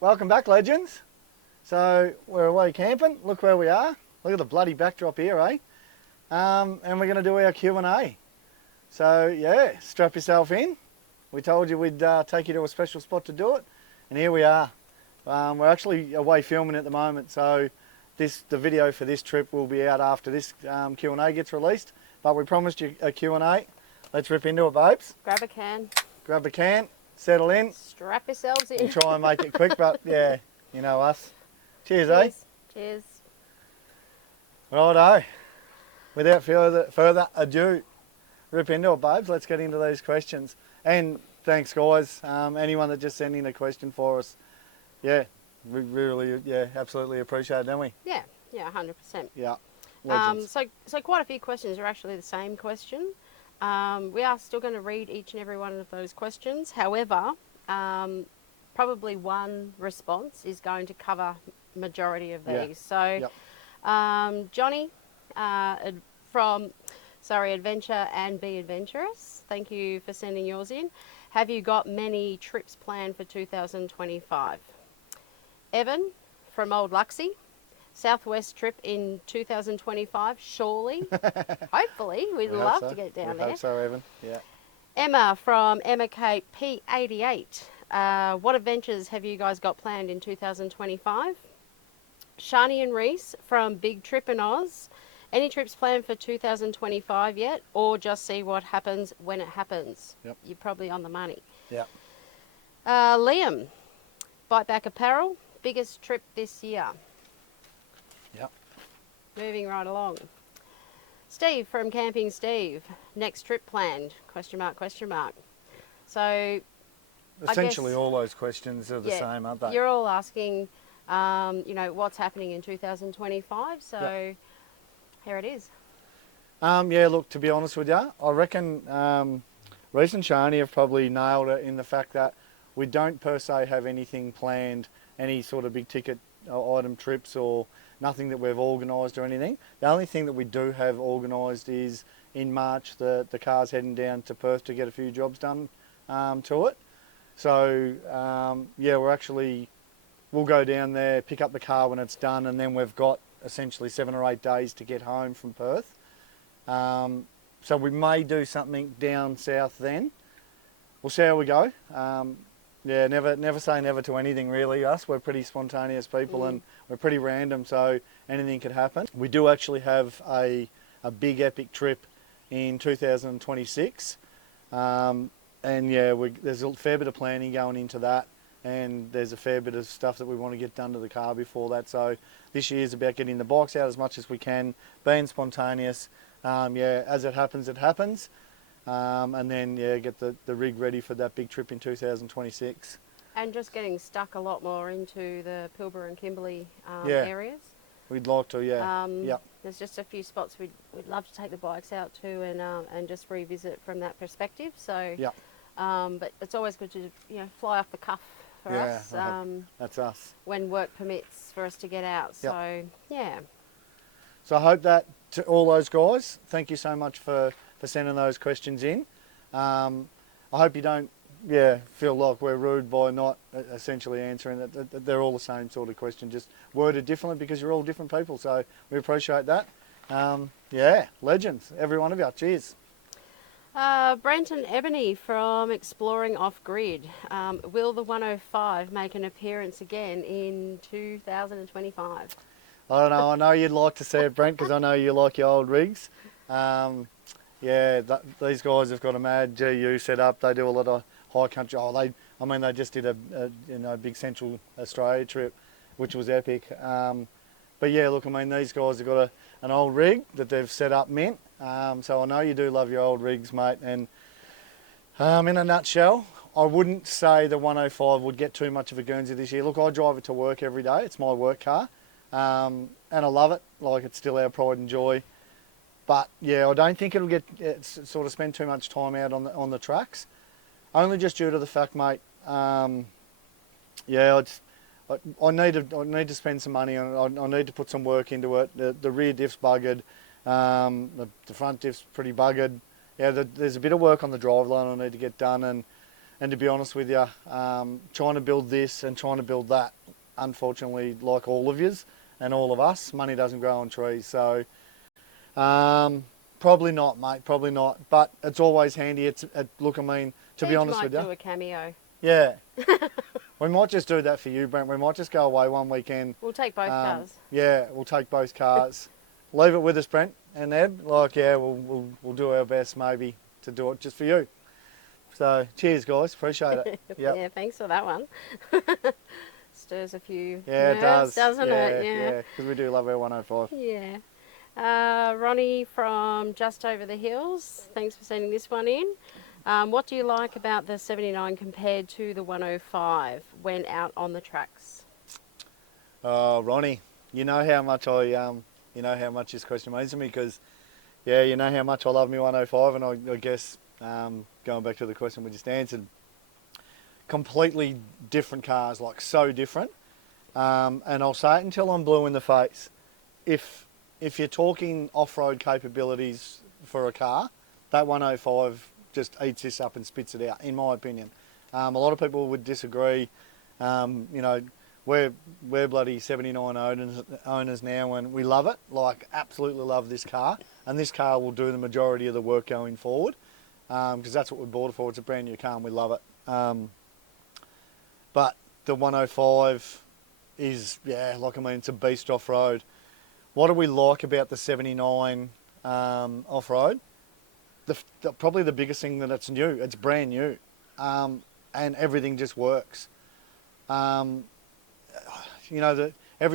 Welcome back, legends. So we're away camping. Look where we are. Look at the bloody backdrop here, eh? And we're going to do our Q&A. So yeah, strap yourself in. We told you we'd take you to a special spot to do it, and here we are. We're actually away filming at the moment, so the video for this trip will be out after this Q&A gets released. But we promised you a Q&A. Let's rip into it, babes. Grab a can. Grab a can. Settle in. Strap yourselves in. And try and make it quick, but yeah, you know us. Cheers, Cheers. eh? Cheers. Righto. Without further ado, rip into it, babes. Let's get into these questions. And thanks, guys. Anyone that just sent in a question for us, yeah, we really, yeah, absolutely appreciate it, don't we? Yeah, 100%. Yeah. Legends. So quite a few questions are actually the same question. We are still going to read each and every one of those questions. However, probably one response is going to cover majority of these. Yeah. So, Johnny from Adventure and Be Adventurous, thank you for sending yours in. Have you got many trips planned for 2025? Evan from Old Luxie. Southwest trip in 2025, surely. Hopefully, we'd love to get down there. Hope so, Evan. Yeah. Emma from Emma Kate P88. What adventures have you guys got planned in 2025? Shani and Reese from Big Trip in Oz. Any trips planned for 2025 yet, or just see what happens when it happens? Yep. You're probably on the money. Yeah. Liam, Bite Back Apparel. Biggest trip this year. Yep. Moving right along. Steve from Camping Steve. Next trip planned? Question mark, question mark. So essentially all those questions are the same, aren't they? You're all asking, you know, what's happening in 2025. So here it is. Yeah, look, to be honest with you, I reckon Reese and Shani have probably nailed it in the fact that we don't per se have anything planned, any sort of big ticket item trips or nothing that we've organised or anything. The only thing that we do have organised is in March the car's heading down to Perth to get a few jobs done to it. So yeah, we'll go down there, pick up the car when it's done, and then we've got essentially 7 or 8 days to get home from Perth. So we may do something down south then. We'll see how we go. Yeah, never say never to anything really, us. We're pretty spontaneous people and we're pretty random, so anything could happen. We do actually have a big epic trip in 2026. And yeah, there's a fair bit of planning going into that, and there's a fair bit of stuff that we want to get done to the car before that. So this year's about getting the bikes out as much as we can, being spontaneous. Yeah, as it happens, it happens. And then, yeah, get the rig ready for that big trip in 2026. And just getting stuck a lot more into the Pilbara and Kimberley areas. We'd like to, yeah. There's just a few spots we'd love to take the bikes out to and just revisit from that perspective. So, but it's always good to fly off the cuff for us. That's us. When work permits for us to get out. So, yeah. So I hope that to all those guys, thank you so much for sending those questions in. I hope you don't feel like we're rude by not essentially answering that. They're all the same sort of question, just worded differently because you're all different people, so we appreciate that. Yeah, legends, every one of you. Cheers. Brenton Ebony from Exploring Off Grid. Will the 105 make an appearance again in 2025? I don't know. I know you'd like to see it, Brent, because I know you like your old rigs. Yeah, these guys have got a mad GU set up. They do a lot of high country. They just did a big Central Australia trip, which was epic. But yeah, look, these guys have got an old rig that they've set up mint. So I know you do love your old rigs, mate. And in a nutshell, I wouldn't say the 105 would get too much of a Guernsey this year. Look, I drive it to work every day. It's my work car. And I love it. Like, it's still our pride and joy. But yeah, I don't think it'll sort of spend too much time out on the tracks. Only just due to the fact, mate. Yeah, I need to spend some money on it. I need to put some work into it. The rear diff's buggered. The front diff's pretty buggered. Yeah, there's a bit of work on the driveline I need to get done, and And to be honest with you, trying to build this and trying to build that, unfortunately, like all of yous and all of us, money doesn't grow on trees. So probably not, mate, probably not. But it's always handy. Look, I mean, to be honest with you. might do a cameo. Yeah. We might just do that for you, Brent. We might just go away one weekend. We'll take both cars. Yeah, we'll take both cars. Leave it with us, Brent and Ed. Like, yeah, we'll do our best maybe to do it just for you. So, cheers, guys. Appreciate it. Yep. Yeah, thanks for that one. Stirs a few Yeah, nerves, it does. doesn't it? Yeah, because we do love our 105. Yeah. Ronnie from Just Over the Hills, thanks for sending this one in. What do you like about the 79 compared to the 105 when out on the tracks? Oh, Ronnie, you know how much this question means to me because, yeah, you know how much I love me 105, and I guess going back to the question we just answered, completely different cars, like so different. And I'll say it until I'm blue in the face. If you're talking off-road capabilities for a car, that 105 just eats this up and spits it out, in my opinion. A lot of people would disagree. We're bloody 79 owners now, and we love it. Like, absolutely love this car, and this car will do the majority of the work going forward, because that's what we bought it for. It's a brand new car, and we love it. But the 105 is, it's a beast off-road. What do we like about the 79 off-road? Probably the biggest thing that it's new. It's brand new, and everything just works. Every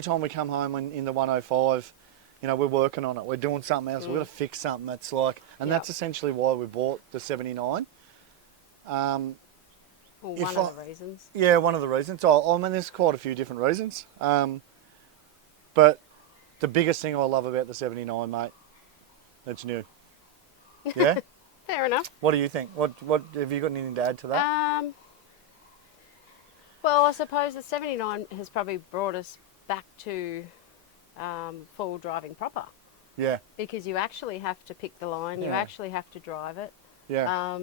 time we come home in the 105, we're working on it. We're doing something else. We've got to fix something. That's like, and that's essentially why we bought the 79. One of the reasons. Yeah, one of the reasons. I mean, there's quite a few different reasons. But the biggest thing I love about the 79, mate, it's new. Yeah? Fair enough. What do you think? What have you got anything to add to that? Well, I suppose the 79 has probably brought us back to full driving proper. Yeah. Because you actually have to pick the line, you actually have to drive it. Yeah.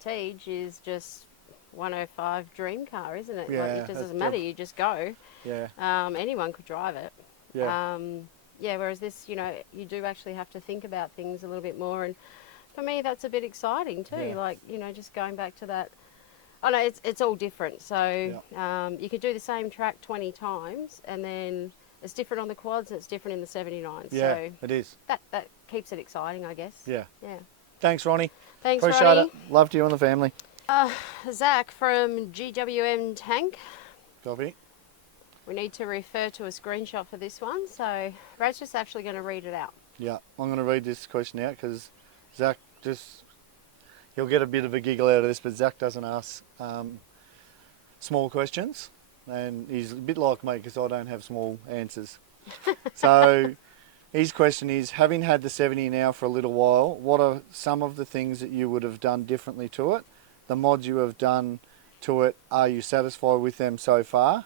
Tej is just 105 dream car, isn't it? Yeah, Like, it just doesn't matter, you just go. Yeah. Anyone could drive it. Yeah. Whereas this, you do actually have to think about things a little bit more, and for me that's a bit exciting too. Yeah. Like, just going back to that. Oh no, it's all different. So you could do the same track 20 times, and then it's different on the quads and it's different in the 79. Yeah, so it is. That keeps it exciting, I guess. Yeah. Yeah. Thanks, Ronnie. Thanks, Appreciate Ronnie. it. Love to you and the family. Zach from GWM Tank. Copy. We need to refer to a screenshot for this one, so Brad's just actually going to read it out. Yeah, I'm going to read this question out because Zach he'll get a bit of a giggle out of this, but Zach doesn't ask small questions, and he's a bit like me because I don't have small answers. So his question is, having had the 70 now for a little while, what are some of the things that you would have done differently to it? The mods you have done to it, are you satisfied with them so far?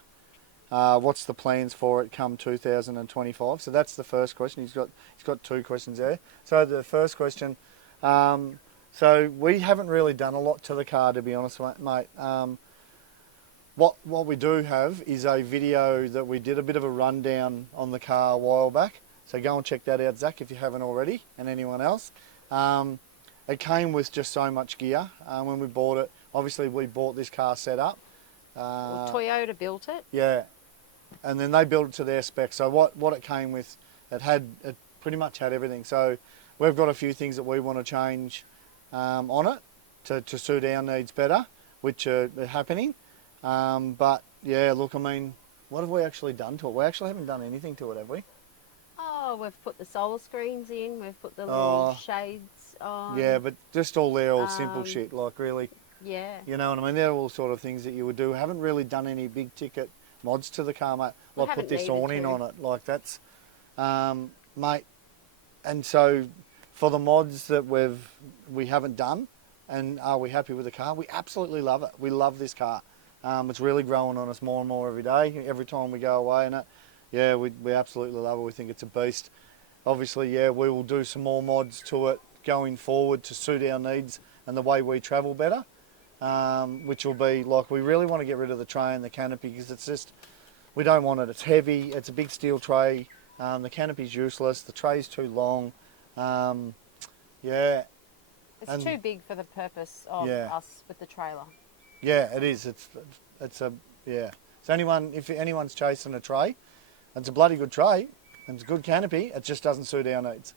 What's the plans for it come 2025? So that's the first question. He's got two questions there. So the first question, so we haven't really done a lot to the car, to be honest, mate. What we do have is a video that we did a bit of a rundown on the car a while back. So go and check that out, Zach, if you haven't already, and anyone else. It came with just so much gear when we bought it. Obviously, we bought this car set up. Well, Toyota built it. Yeah, and then they built it to their specs. So what it came with, it pretty much had everything. So we've got a few things that we want to change on it to suit our needs better, which are happening. But yeah, look, I mean, what have we actually done to it? We actually haven't done anything to it, have we? Oh, we've put the solar screens in, we've put the little shades on. Yeah, but just all their old simple shit, like really. Yeah. You know what I mean? They're all sort of things that you would do. Haven't really done any big ticket mods to the car, mate. Like put this awning on it. Like that's, mate. And so for the mods that we haven't done, and are we happy with the car? We absolutely love it. We love this car. It's really growing on us more and more every day. Every time we go away in it, yeah, we absolutely love it. We think it's a beast. Obviously, yeah, we will do some more mods to it going forward to suit our needs and the way we travel better. which will be like, we really want to get rid of the tray and the canopy because it's just, we don't want it. It's heavy. It's a big steel tray. The canopy's useless. The tray's too long. Yeah. It's too big for the purpose of Yeah. us with the trailer. Yeah, it is. It's a, yeah. So if anyone's chasing a tray, it's a bloody good tray and it's a good canopy. It just doesn't suit our needs.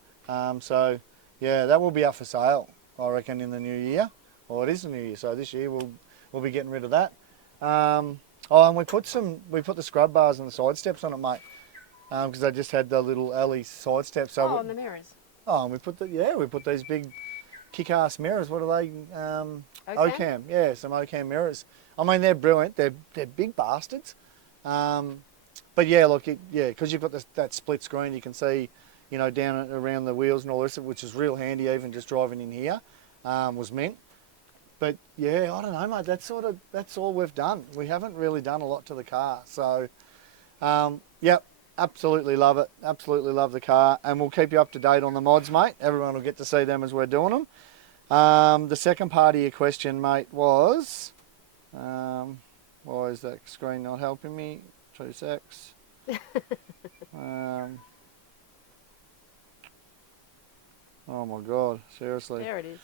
So yeah, that will be up for sale, I reckon, in the new year. Well, it is the new year, so this year we'll be getting rid of that. And we put the scrub bars and the side steps on it, mate, because they just had the little alley side steps. So And the mirrors. Oh, and we put these big kick-ass mirrors. What are they? Ocam. Yeah, some Ocam mirrors. I mean, they're brilliant. They're big bastards. But yeah, look, because you've got that split screen, you can see, down around the wheels and all this, which is real handy. Even just driving in here was meant. But yeah, I don't know, mate. That's all we've done. We haven't really done a lot to the car. So, yep. Absolutely love it. Absolutely love the car. And we'll keep you up to date on the mods, mate. Everyone will get to see them as we're doing them. The second part of your question, mate, was... why is that screen not helping me? 2 secs. Oh my God, seriously. There it is.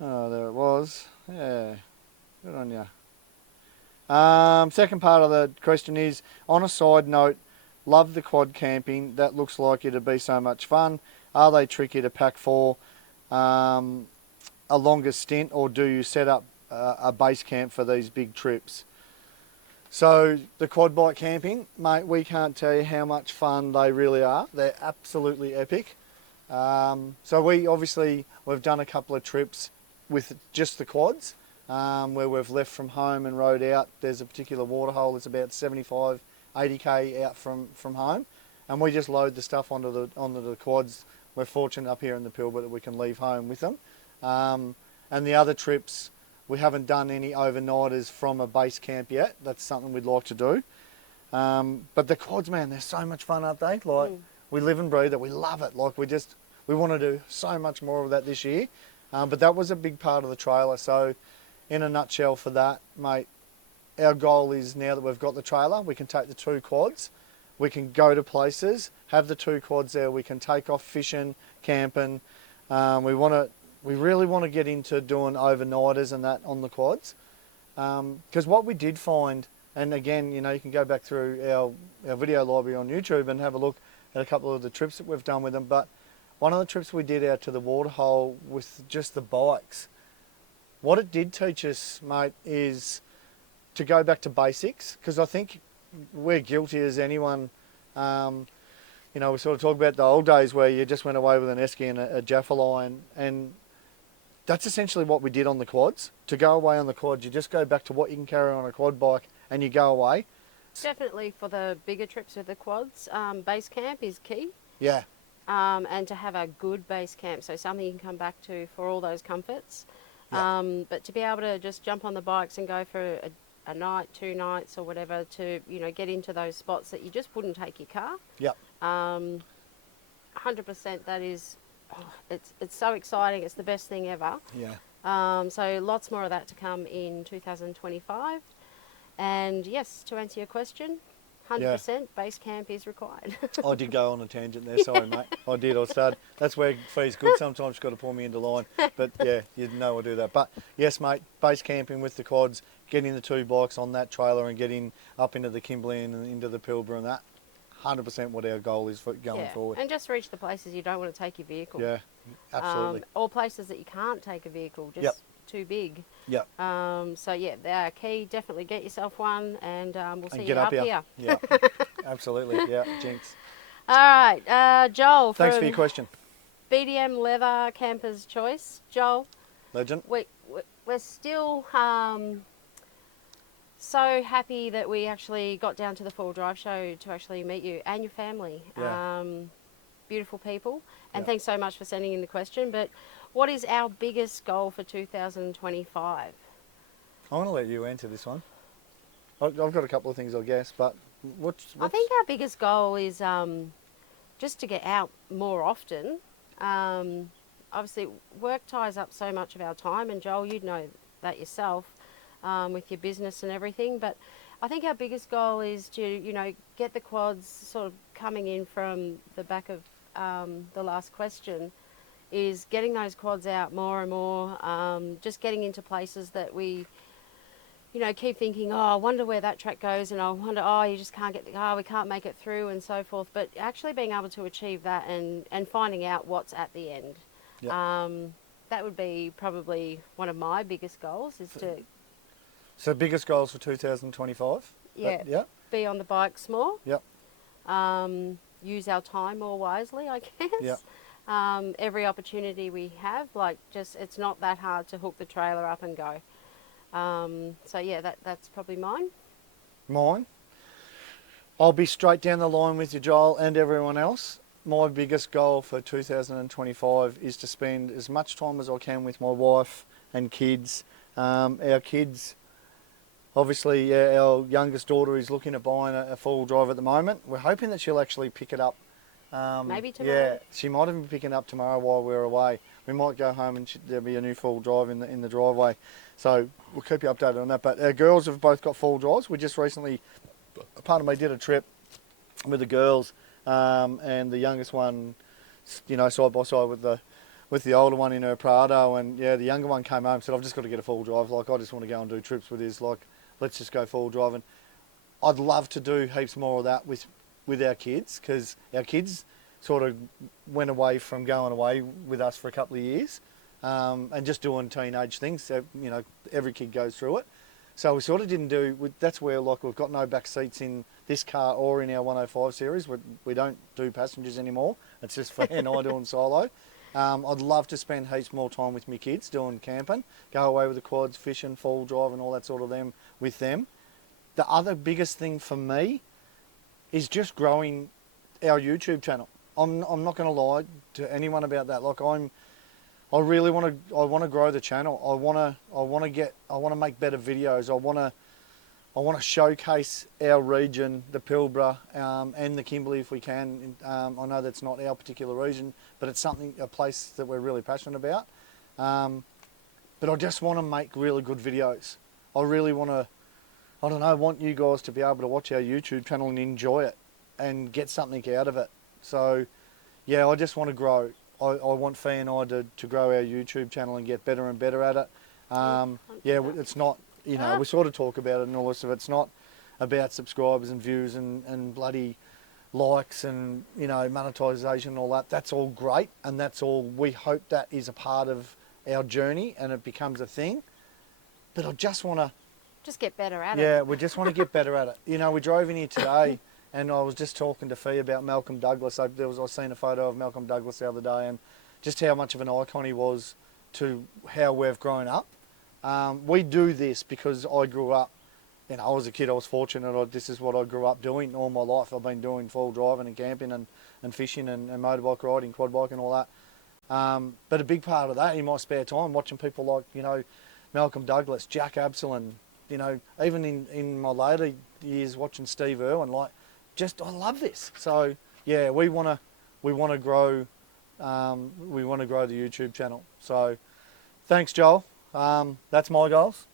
Oh, there it was. Yeah, good on you. Second part of the question is, on a side note, love the quad camping. That looks like it'd be so much fun. Are they tricky to pack for a longer stint, or do you set up a base camp for these big trips? So the quad bike camping, mate, we can't tell you how much fun they really are. They're absolutely epic. So we've done a couple of trips with just the quads, where we've left from home and rode out. There's a particular waterhole that's about 75, 80k out from home, and we just load the stuff onto the quads. We're fortunate up here in the Pilbara that we can leave home with them. And the other trips, we haven't done any overnighters from a base camp yet. That's something we'd like to do. But the quads, man, they're so much fun, aren't they? Like, we live and breathe it. We love it. Like, we want to do so much more of that this year. But that was a big part of the trailer. So in a nutshell for that, mate, our goal is, now that we've got the trailer, we can take the 2 quads, we can go to places, have the 2 quads there, we can take off fishing, camping. We really want to get into doing overnighters and that on the quads. Because what we did find, and again, you can go back through our video library on YouTube and have a look at a couple of the trips that we've done with them. But one of the trips we did out to the waterhole with just the bikes, what it did teach us, mate, is to go back to basics, because I think we're guilty as anyone. We sort of talk about the old days where you just went away with an esky and a Jaffa line, and that's essentially what we did on the quads. To go away on the quads, you just go back to what you can carry on a quad bike and you go away. Definitely for the bigger trips with the quads, base camp is key. Yeah. And to have a good base camp, so something you can come back to for all those comforts. Yeah. But to be able to just jump on the bikes and go for a night, 2 nights or whatever, to get into those spots that you just wouldn't take your car. Yep. 100%. That is, it's so exciting. It's the best thing ever. Yeah. So lots more of that to come in 2025. And yes, to answer your question, 100% base camp is required. I did go on a tangent there, sorry mate. I did, that's where Fee's good. Sometimes you've got to pull me into line. But yeah, you know I do that. But yes mate, base camping with the quads, getting the 2 bikes on that trailer and getting up into the Kimberley and into the Pilbara and that, 100% what our goal is for going forward. And just reach the places you don't want to take your vehicle. Yeah, absolutely. Or places that you can't take a vehicle, just too big. Yep. So yeah, they are key. Definitely get yourself one, and we'll see And you get up here. here. Yeah, absolutely. Yeah, jinx. All right, Joel. Thanks for from your question. BDM Leather Camper's Choice. Joel, Legend. we're still so happy that we actually got down to the 4-wheel drive show to actually meet you and your family. Yeah. Beautiful people. And Yeah. thanks so much for sending in the question. But what is our biggest goal for 2025? I'm going to let you answer this one. I've got a couple of things, I guess, but what's... I think our biggest goal is just to get out more often. Obviously, work ties up so much of our time, and Joel, you'd know that yourself. with your business and everything. But I think our biggest goal is to, you know, get the quads sort of coming in from the back of the last question, is getting those quads out more and more, just getting into places that we, you know, keep thinking, oh, I wonder where that track goes, and I wonder, oh, you just can't get, oh, we can't make it through, and so forth. But actually being able to achieve that and finding out what's at the end, Yep. that would be probably one of my biggest goals, is to, So biggest goals for 2025? yeah, Yeah. be on the bikes more, Yep. use our time more wisely, I guess. Yep. Every opportunity we have, like, just, it's not that hard to hook the trailer up and go. So yeah, that's probably mine. Mine. I'll be straight down the line with you, Joel, and everyone else. My biggest goal for 2025 is to spend as much time as I can with my wife and kids. Our kids, obviously, our youngest daughter is looking at buying a four-wheel drive at the moment. We're hoping that she'll actually pick it up. Maybe tomorrow. Yeah, she might even be picking it up tomorrow while we're away. We might go home and there'll be a new four-wheel drive in the driveway. So we'll keep you updated on that. But our girls have both got four-wheel drives. We just recently, part of me did a trip with the girls, and the youngest one, you know, side by side with the older one in her Prado, and yeah, the younger one came home and said, I've just got to get a four-wheel drive. Like, I just want to go and do trips with this. Like, let's just go four-wheel driving. I'd love to do heaps more of that with our kids, because our kids sort of went away from going away with us for a couple of years, and just doing teenage things. So, you know, every kid goes through it. So we sort of didn't do, that's where, like, we've got no back seats in this car or in our 105 series. We don't do passengers anymore. It's just Fran and I doing solo. I'd love to spend heaps more time with my kids doing camping, go away with the quads, fishing, four-wheel drive and all that sort of them with them. The other biggest thing for me is just growing our YouTube channel. I'm not going to lie to anyone about that. Like, I really want to grow the channel. I want to make better videos. I want to showcase our region, the Pilbara, and the Kimberley if we can. I know that's not our particular region, but it's a place that we're really passionate about. But I just want to make really good videos. I really want to, I want you guys to be able to watch our YouTube channel and enjoy it and get something out of it. So, yeah, I just want to grow. I want Fee and I to grow our YouTube channel and get better and better at it. Yeah, it's not, you know, we sort of talk about it and all this stuff. It's not about subscribers and views and bloody likes and, you know, monetization and all that. That's all great, and that's all, we hope that is a part of our journey and it becomes a thing. But I just want to... Just get better at it. Yeah, we just want to get better at it. You know, we drove in here today and I was just talking to Fee about Malcolm Douglas. I seen a photo of Malcolm Douglas the other day, and just how much of an icon he was to how we've grown up. We do this because I grew up, you know, I was a kid, I was fortunate. This is what I grew up doing all my life. I've been doing four-wheel driving and camping and fishing and motorbike riding, quad bike and all that. But a big part of that in my spare time, watching people like, you know, Malcolm Douglas, Jack Absalon, you know, even in my later years watching Steve Irwin, like, just, I love this. So yeah, we want to grow the YouTube channel. So thanks, Joel. That's my goals.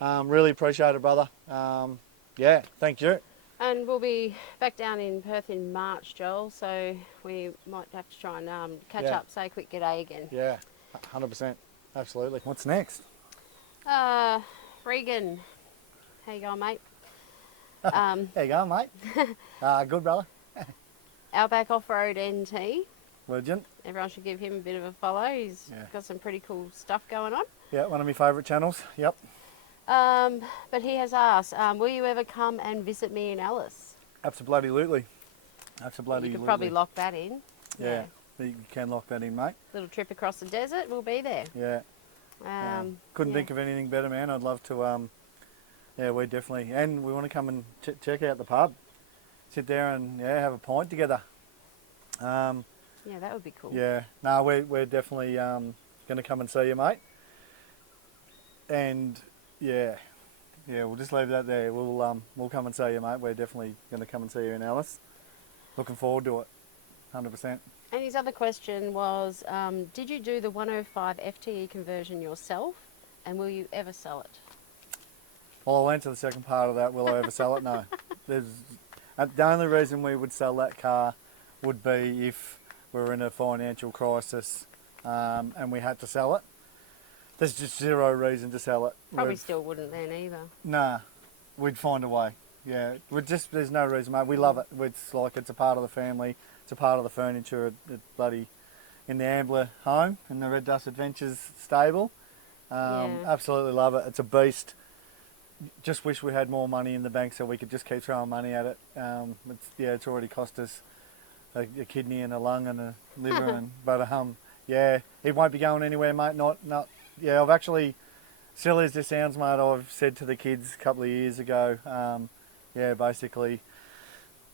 Really appreciate it, brother. Yeah, thank you. And we'll be back down in Perth in March, Joel, so we might have to try and catch up, say a quick g'day again. Yeah, 100%. Absolutely. What's next? Regan, how you going, mate? There you go, mate. Good, brother. Outback Off-Road NT. Legend. Everyone should give him a bit of a follow. He's got some pretty cool stuff going on. Yeah, one of my favourite channels. Yep. But he has asked, will you ever come and visit me in Alice? Absolutely. Absolutely. You could probably lock that in. Yeah, you can lock that in, mate. Little trip across the desert, we'll be there. Yeah. Couldn't think of anything better, man. I'd love to, yeah, we definitely, and we want to come and check out the pub. Sit there and, have a pint together. Yeah, that would be cool. Yeah, no, we're definitely going to come and see you, mate. And yeah, we'll just leave that there. We'll come and see you, mate. We're definitely going to come and see you in Alice. Looking forward to it, 100%. And his other question was, did you do the 105 FTE conversion yourself, and will you ever sell it? Well, I'll answer the second part of that. Will I ever sell it? No. The only reason we would sell that car would be if we were in a financial crisis and we had to sell it. There's just zero reason to sell it. Probably still wouldn't then either. Nah, we'd find a way. Yeah, there's no reason, mate. We love it. It's a part of the family. It's a part of the furniture at bloody in the Ambler home in the Red Dust Adventures stable. Absolutely love it. It's a beast. Just wish we had more money in the bank so we could just keep throwing money at it. It's already cost us a kidney and a lung and a liver, but it won't be going anywhere, mate. I've actually, silly as this sounds, mate, I've said to the kids a couple of years ago, basically,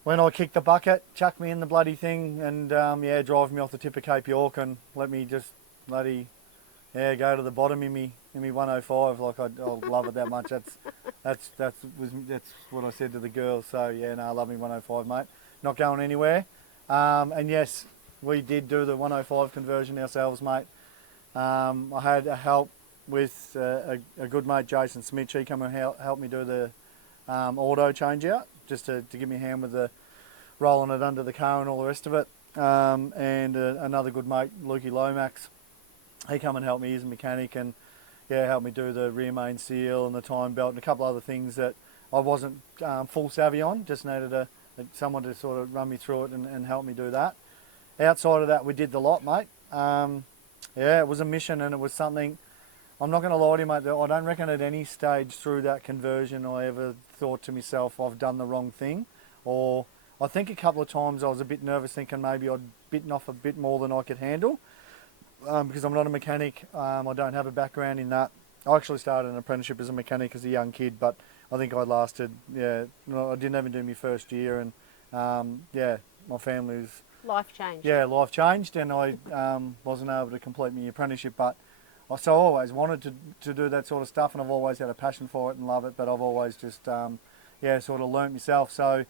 when I kick the bucket, chuck me in the bloody thing and drive me off the tip of Cape York and let me just bloody go to the bottom in me 105. Like I love it that much. That's what I said to the girls. So I love me 105, mate. Not going anywhere. And yes, we did do the 105 conversion ourselves, mate. I had help with a good mate, Jason Smith. He come and help me do the auto change out, just to give me a hand with the rolling it under the car and all the rest of it. And another good mate, Lukey Lomax, he come and helped me. He's a mechanic and helped me do the rear main seal and the time belt and a couple other things that I wasn't full savvy on. Just needed someone to sort of run me through it and help me do that. Outside of that, we did the lot, mate. It was a mission and it was something. I'm not going to lie to you, mate. I don't reckon at any stage through that conversion I ever thought to myself I've done the wrong thing. Or I think a couple of times I was a bit nervous, thinking maybe I'd bitten off a bit more than I could handle. Because I'm not a mechanic, I don't have a background in that. I actually started an apprenticeship as a mechanic as a young kid, but I think I lasted, I didn't even do my first year, and my family's... Life changed. Yeah, life changed, and I wasn't able to complete my apprenticeship, but I always wanted to do that sort of stuff, and I've always had a passion for it and love it, but I've always just, sort of learnt myself, so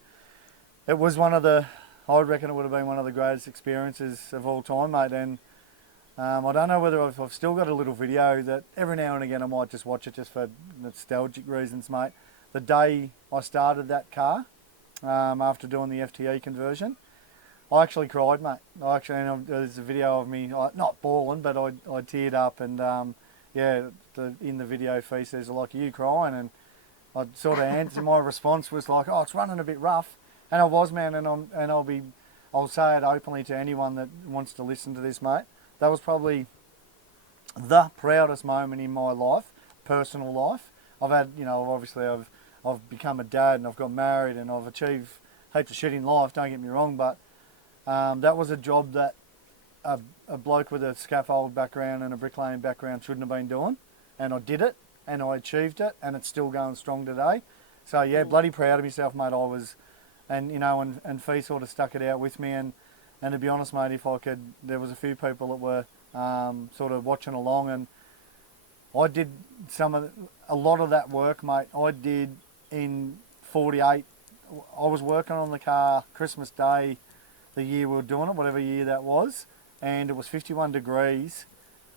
it was I reckon it would have been one of the greatest experiences of all time, mate, and I don't know whether I've still got a little video that every now and again I might just watch it just for nostalgic reasons, mate. The day I started that car, after doing the FTE conversion, I actually cried, mate. There's a video of me, not bawling, but I teared up and in the video feed says, like, are you crying? And I sort of answered, my response was like, oh, it's running a bit rough. And I was, man, and I'll say it openly to anyone that wants to listen to this, mate. That was probably the proudest moment in my life, personal life. I've had, obviously I've become a dad and I've got married and I've achieved heaps of shit in life, don't get me wrong, but that was a job that a bloke with a scaffold background and a bricklaying background shouldn't have been doing, and I did it and I achieved it and it's still going strong today. So bloody proud of myself, mate. I was, and Fee sort of stuck it out with me, and to be honest, mate, if I could, there was a few people that were sort of watching along, and I did a lot of that work, mate. I did in 48. I was working on the car Christmas Day, the year we were doing it, whatever year that was, and it was 51 degrees.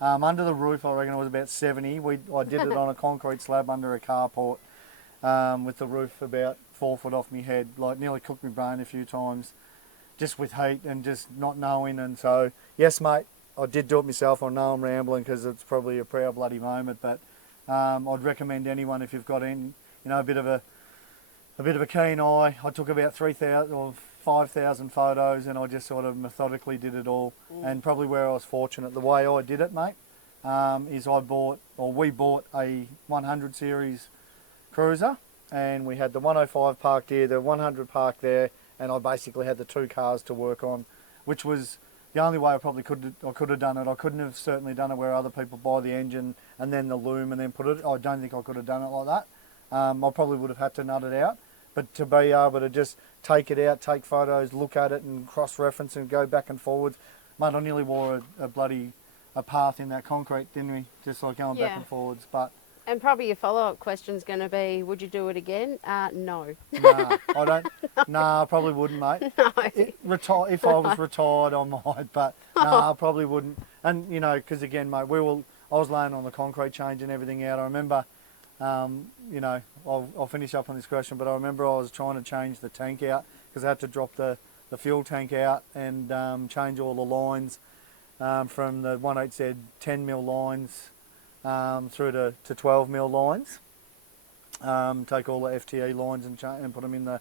Under the roof, I reckon it was about 70. I did it on a concrete slab under a carport with the roof about 4 foot off my head, like nearly cooked my brain a few times, just with heat and just not knowing. And so, yes, mate, I did do it myself. I know I'm rambling because it's probably a proud bloody moment, but I'd recommend anyone, if you've got a bit of a keen eye. I took about 3,000 or 5,000 photos, and I just sort of methodically did it all. And probably where I was fortunate, the way I did it, mate, is we bought a 100 series cruiser, and we had the 105 parked here, the 100 parked there, and I basically had the two cars to work on, which was the only way I probably could have done it. I couldn't have certainly done it where other people buy the engine and then the loom and then put it. I don't think I could have done it like that. I probably would have had to nut it out, but to be able to just take it out, take photos, look at it and cross-reference and go back and forwards. Mate, I nearly wore a path in that concrete, didn't we? Just like going back and forwards, but... And probably your follow-up question is going to be, would you do it again? No. Nah, I don't. Nah, I probably wouldn't, mate. No. If I was retired, I might, but I probably wouldn't. And because again, mate, I was laying on the concrete change and everything out. I remember you know, I'll finish up on this question, but I remember I was trying to change the tank out because I had to drop the fuel tank out and change all the lines from the 1/8Z 10mm lines through to 12mm lines. Take all the FTE lines and put them in the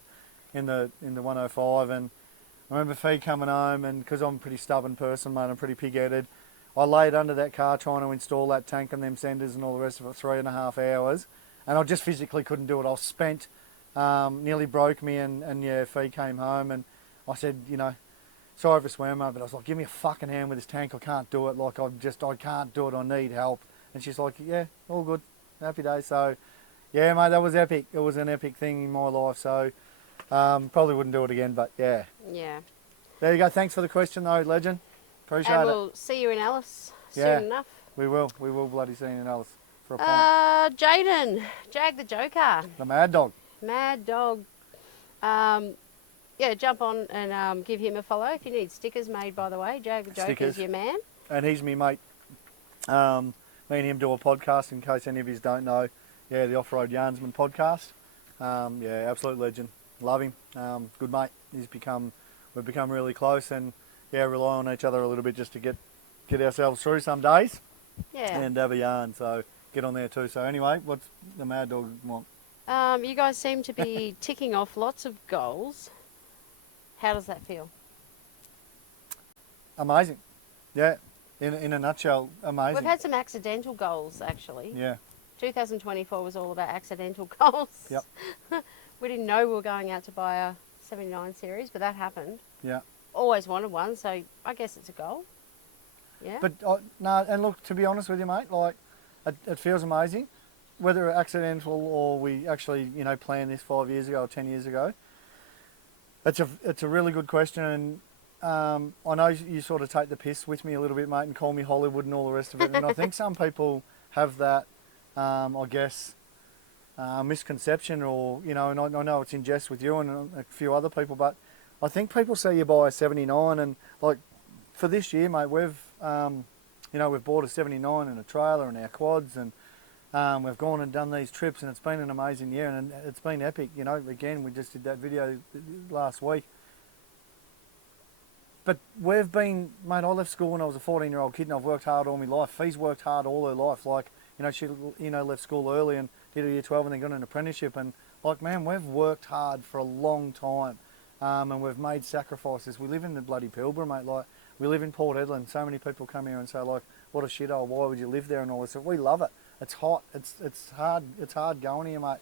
105. And I remember Fee coming home, and because I'm a pretty stubborn person, mate, I'm pretty pig-headed. I laid under that car trying to install that tank and them senders and all the rest of it 3.5 hours, and I just physically couldn't do it. I was spent, nearly broke me, and yeah, Fee came home, and I said, you know, sorry for swearing, mate, but I was like, give me a fucking hand with this tank. I can't do it. Like, I can't do it. I need help. And she's like, yeah, all good. Happy day. So, yeah, mate, that was epic. It was an epic thing in my life. So, probably wouldn't do it again, but yeah. Yeah. There you go. Thanks for the question, though, legend. Appreciate And it. we'll see you in Alice Yeah. soon enough. We will bloody see you in Alice for a pint. Jaden, Jag the Joker, The Mad Dog. Mad Dog. Yeah, jump on and give him a follow if you need stickers made, by the way. Jag the Joker's Stickers. your man. And he's me mate. Me and him do a podcast, in case any of you don't know. Yeah, the Off-Road Yarnsman podcast. Yeah, absolute legend. Love him. Good mate. We've become really close, and yeah, rely on each other a little bit just to get ourselves through some days. Yeah. And have a yarn, so get on there too. So anyway, what's the Mad Dog want? You guys seem to be ticking off lots of goals. How does that feel? Amazing. Yeah, in a nutshell, amazing. We've had some accidental goals, actually. Yeah. 2024 was all about accidental goals. Yep. We didn't know we were going out to buy a 79 series, but that happened. Yeah. Always wanted one, so I guess it's a goal. Yeah. But no, and look, to be honest with you, mate, like it feels amazing, whether accidental or we actually, you know, planned this 5 years ago or 10 years ago. It's a really good question, and I know you sort of take the piss with me a little bit, mate, and call me Hollywood and all the rest of it. And I think some people have that, I guess, misconception, or you know, and I know it's in jest with you and a few other people, but I think people say you buy a 79, and like for this year, mate, we've you know, we've bought a 79 and a trailer and our quads, and we've gone and done these trips, and it's been an amazing year, and it's been epic. You know, again, we just did that video last week. But we've been, mate, I left school when I was a 14-year-old kid, and I've worked hard all my life. Fee's worked hard all her life. Like, you know, she, you know, left school early and did a year 12 and then got an apprenticeship. And like, man, we've worked hard for a long time, and we've made sacrifices. We live in the bloody Pilbara, mate. Like, we live in Port Edland. So many people come here and say, like, what a shithole, why would you live there and all this. We love it. It's hot. It's hard going here, mate.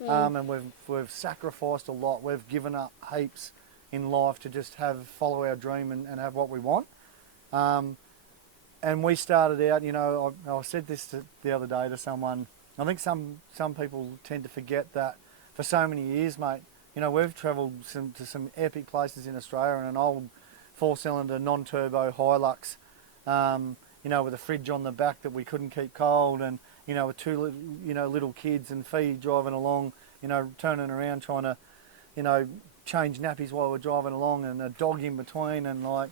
And we've sacrificed a lot. We've given up heaps in life to just follow our dream and have what we want. And we started out, you know, I said this the other day to someone. I think some people tend to forget that for so many years, mate, you know, we've travelled to some epic places in Australia in an old 4-cylinder non-turbo Hilux, you know, with a fridge on the back that we couldn't keep cold, and you know, with two, you know, little kids, and Fee driving along, you know, turning around trying to, you know, change nappies while we're driving along, and a dog in between, and like,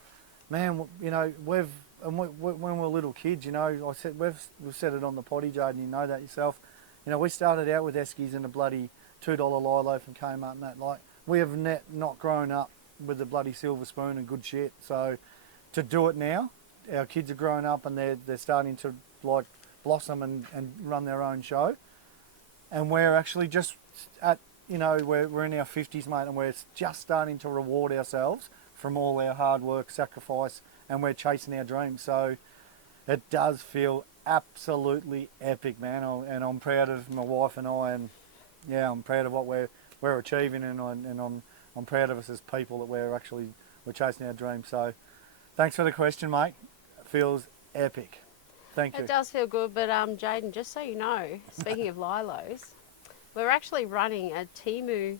man, you know, when we're little kids, you know, we've said it on the potty, Jaden, you know that yourself. You know, we started out with Eskies and a bloody $2 Lilo from Kmart and that. Like, we have not grown up with a bloody silver spoon and good shit. So to do it now, our kids are growing up and they're starting to like blossom and run their own show, and we're actually just at, you know, we're in our 50s, mate, and we're just starting to reward ourselves from all our hard work, sacrifice, and we're chasing our dreams. So it does feel absolutely epic, man, and I'm proud of my wife and I, and yeah, I'm proud of what we're achieving, and I'm proud of us as people that we're chasing our dreams. So thanks for the question, mate. It feels epic. Thank you. It does feel good, but Jaden, just so you know, speaking of Lilos, we're actually running a Temu,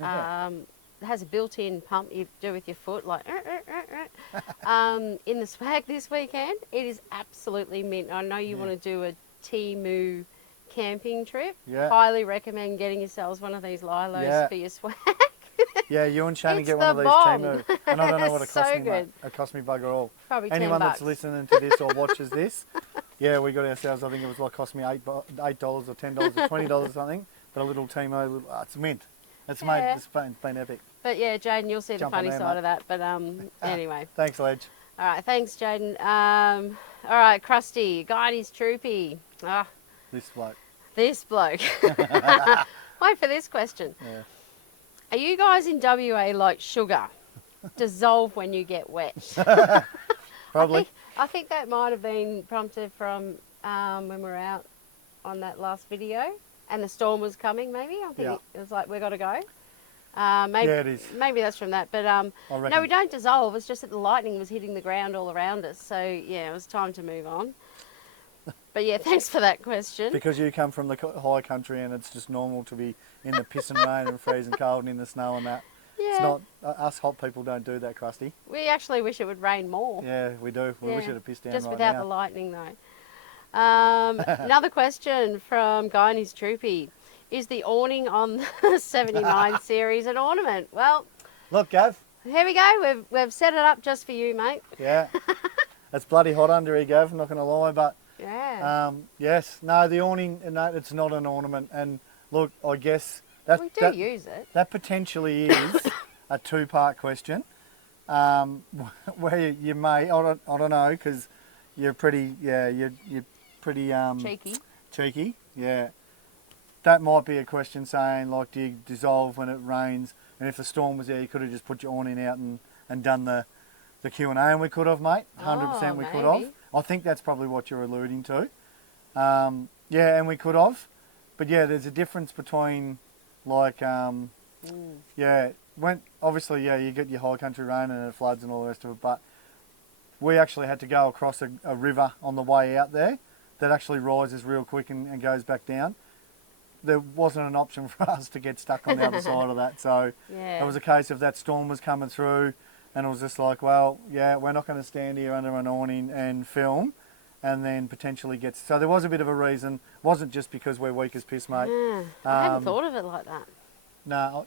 has a built-in pump you do with your foot, like in the swag this weekend. It is absolutely mint. I know you want to do a Temu camping trip. Yeah. Highly recommend getting yourselves one of these Lilos for your swag. Yeah, you and Shannon It's get one of the these bomb. Temu, and I don't know what it costs So me, mate. good. It cost me bugger all. Probably Anyone $10. that's listening to this or watches this, Yeah, we got ourselves, I think it was like cost me $8 or $10 or $20 or something. But a little Timo, it's mint. It's made, Yeah. it's been epic. But yeah, Jaden, you'll see Jump the on funny there, side mate. of that. But anyway. Thanks, Ledge. All right, thanks, Jaden. All right, Krusty, Guide's Troopy. Ah, This bloke. this bloke. Wait for this question. Yeah. Are you guys in WA like sugar? Dissolve when you get wet. Probably. I think that might have been prompted from when we were out on that last video and the storm was coming, maybe. I think it was like, we've got to go. Maybe, Yeah, it is. Maybe that's from that. But I reckon. no, we don't dissolve. It's just that the lightning was hitting the ground all around us. So, yeah, it was time to move on. But, yeah, thanks for that question. Because you come from the high country and it's just normal to be in the piss and rain and freezing cold and in the snow and that. Yeah. It's not, us hot people don't do that, Krusty. We actually wish it would rain more. Yeah, we do. We wish it had pissed down just right without now. the lightning, though. Another question from Guy and his Troopy. Is the awning on the 79 series an ornament? Well, Look, Gav. here we go. We've set it up just for you, mate. Yeah. It's bloody hot under here, Gav, I'm not going to lie, but Yeah. yes, no, the awning, no, it's not an ornament. And look, I guess that, We do use it. that potentially is a two-part question, where you may, I don't know, because you're pretty, you're pretty cheeky, yeah. That might be a question saying, like, do you dissolve when it rains? And if the storm was there, you could have just put your awning out and done the Q&A, and we could have, mate. 100% we could have. maybe. I think that's probably what you're alluding to. Yeah, and we could have. But yeah, there's a difference between, like, yeah, obviously, yeah, you get your high country rain and it floods and all the rest of it, but we actually had to go across a river on the way out there that actually rises real quick and goes back down. There wasn't an option for us to get stuck on the other side of that. So Yeah. it was a case of that storm was coming through and it was just like, well, yeah, we're not going to stand here under an awning and film and then potentially get... So there was a bit of a reason. It wasn't just because we're weak as piss, mate. Yeah. I hadn't thought of it like that. No,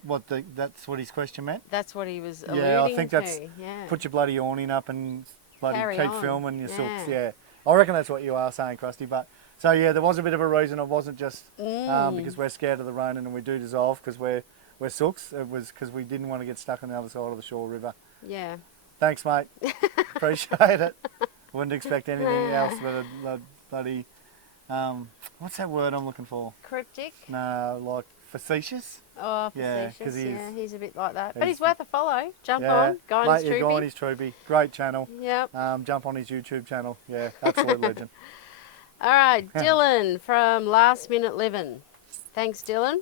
that's what his question meant? That's what he was alluding Yeah, I think to. that's... Yeah. Put your bloody awning up and bloody Carry keep on. filming your silks, Yeah. yeah. I reckon that's what you are saying, Krusty, but... So yeah, there was a bit of a reason. It wasn't just because we're scared of the rain and we do dissolve because we're silks. It was because we didn't want to get stuck on the other side of the shore river. Yeah. Thanks, mate. Appreciate it. Wouldn't expect anything else but a bloody... what's that word I'm looking for? Cryptic. No, like facetious? Oh, Yeah, facetious. 'cause Yeah, he's- he's a bit like that. But he's- he's worth a follow. Jump Yeah. on. Guy and Mate, his yeah, Guy and Troopy. his Troopy. Great channel. Yep. Jump on his YouTube channel. Yeah, absolute legend. All right, Dylan from Last Minute Living. Thanks, Dylan.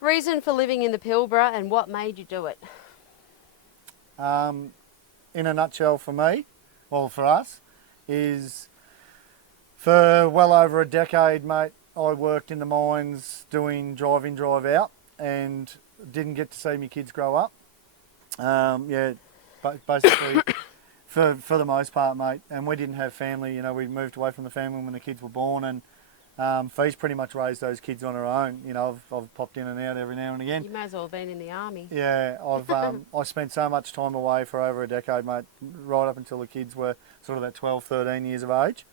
Reason for living in the Pilbara and what made you do it? In a nutshell for me, well for us, is for well over a decade, mate, I worked in the mines doing drive in, drive out and didn't get to see my kids grow up. Yeah, but basically for the most part, mate, and we didn't have family, you know, we moved away from the family when the kids were born and Fee's pretty much raised those kids on her own. You know, I've popped in and out every now and again. You may as well have been in the army. Yeah, I spent so much time away for over a decade, mate, right up until the kids were sort of that 12, 13 years of age.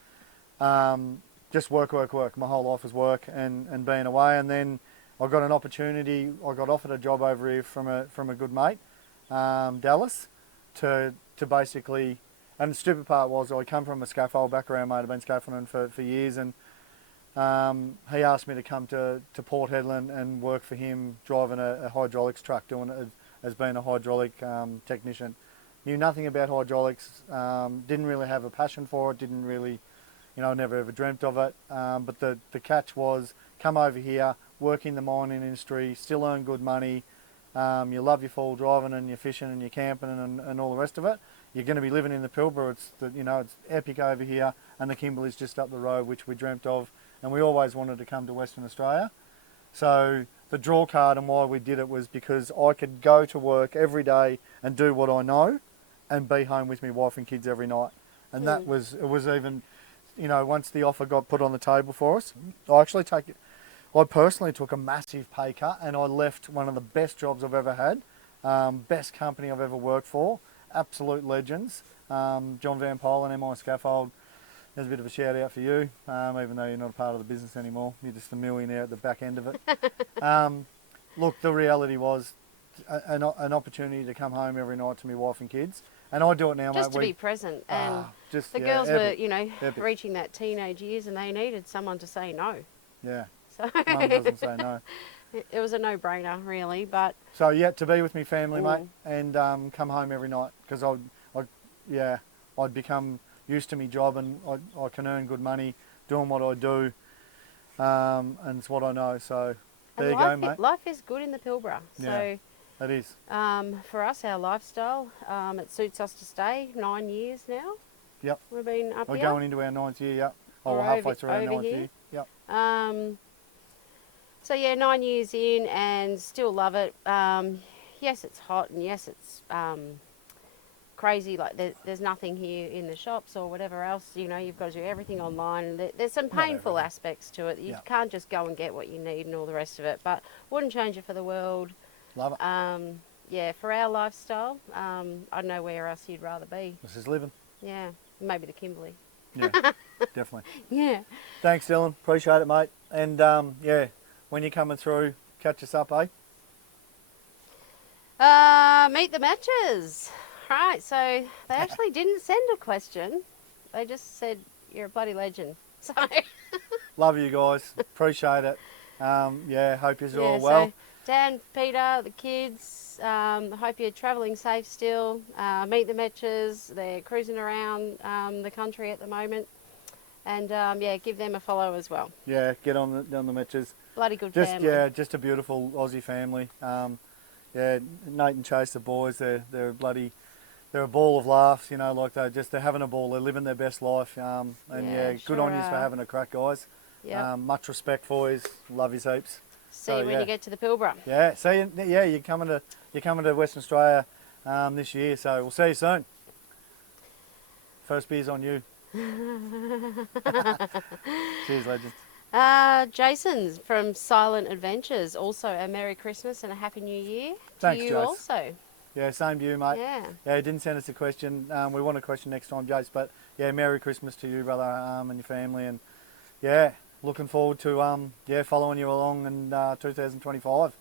Just work. My whole life was work and being away. And then I got an opportunity. I got offered a job over here from a good mate, Dallas, to basically. And the stupid part was I come from a scaffold background, mate. I've been scaffolding for years, and he asked me to come to Port Hedland and work for him, driving a hydraulics truck, doing it as being a hydraulic technician. Knew nothing about hydraulics, didn't really have a passion for it, didn't really, you know, never ever dreamt of it. But the catch was, come over here, work in the mining industry, still earn good money, you love your fall driving and your fishing and your camping and all the rest of it. You're going to be living in the Pilbara, it's epic over here, and the Kimberley's just up the road, which we dreamt of. And we always wanted to come to Western Australia. So the draw card and why we did it was because I could go to work every day and do what I know and be home with my wife and kids every night. And it was even, you know, once the offer got put on the table for us, I personally took a massive pay cut and I left one of the best jobs I've ever had, best company I've ever worked for, absolute legends, John Van Polen, MI Scaffold, there's a bit of a shout out for you, even though you're not a part of the business anymore. You're just the millionaire at the back end of it. Look, the reality was an opportunity to come home every night to my wife and kids. And I do it now, Just mate. to be present. And just, the yeah, girls epic, were, you know, epic. reaching that teenage years and they needed someone to say no. Yeah, So mum doesn't say no. it was a no-brainer, really. But So, yeah, to be with my family, mate, Ooh. and come home every night because I'd become used to my job and I can earn good money doing what I do, and it's what I know. So, there you go, mate. Life is good in the Pilbara. Yeah. So It is. for us, our lifestyle, it suits us to stay 9 years now. Yep. We've been up We're here. going into our 9th year, yep. Oh, Or we're halfway over- through our over 9th here. year. Yep. So yeah, 9 years in and still love it. Yes, it's hot and yes, it's crazy. Like there's nothing here in the shops or whatever else. You know, you've got to do everything online. There's some painful everything. aspects to it. You Yep. can't just go and get what you need and all the rest of it. But wouldn't change it for the world. Love it. Yeah, for our lifestyle, I don't know where else you'd rather be. This is living. Yeah, maybe the Kimberley. Yeah, definitely. Yeah. Thanks, Dylan. Appreciate it, mate. And yeah, when you're coming through, catch us up, eh? Meet the matches. Right, so they actually didn't send a question. They just said, you're a bloody legend. So, Love you guys. Appreciate it. Yeah, hope you're all yeah, well. so Dan, Peter, the kids, I hope you're travelling safe still. Meet the matches. They're cruising around the country at the moment. And yeah, give them a follow as well. Yeah, get on the matches. Bloody good Just family. yeah, just a beautiful Aussie family. Yeah, Nate and Chase, the boys, they're a ball of laughs. You know, like they're having a ball. They're living their best life. And Yeah, good sure on you for are. having a crack, guys. Yep. Much respect for you. Love you heaps. See you when you get to the Pilbara. Yeah, see you. Yeah, you're coming to Western Australia this year, so we'll see you soon. First beer's on you. Cheers, legends. Jason's from Silent Adventures. Also, a Merry Christmas and a Happy New Year Thanks, to you Jace. also. Yeah, same to you, mate. Yeah. Yeah, he didn't send us a question. We want a question next time, Jace. But yeah, Merry Christmas to you, brother, and your family. And yeah, looking forward to following you along in 2025.